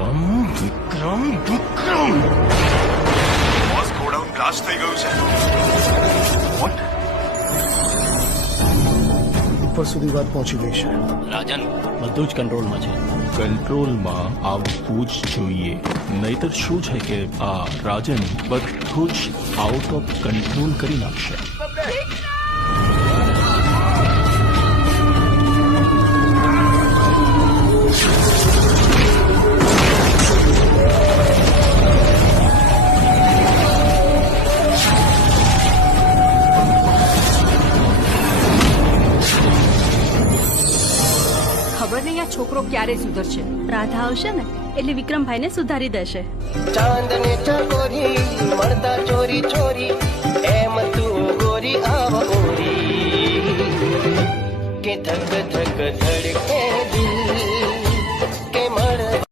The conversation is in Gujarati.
વિક્રમ વિક્રમ વિક્રમ બોસ ગોડાઉન બ્લાસ્ટ થઈ ગયું છે. વોટ? ઉપર સુધી વાત પહોંચી ગઈ છે. રાજન બધું જ કંટ્રોલમાં છે. કંટ્રોલમાં આવવું જ જોઈએ, નહીતર શું છે કે આ રાજન બધું જ આઉટ ઓફ કંટ્રોલ કરી નાખશે. ખબર નહીં આ છોકરો ક્યારે સુધરશે. રાધા આવશે ને એટલે વિક્રમભાઈને સુધારી દેશે. ચાંદને ચકોરી મળતા ચોરી ચોરી એમ તું ગોરી આવ ગોરી કે ધક ધક ધડકે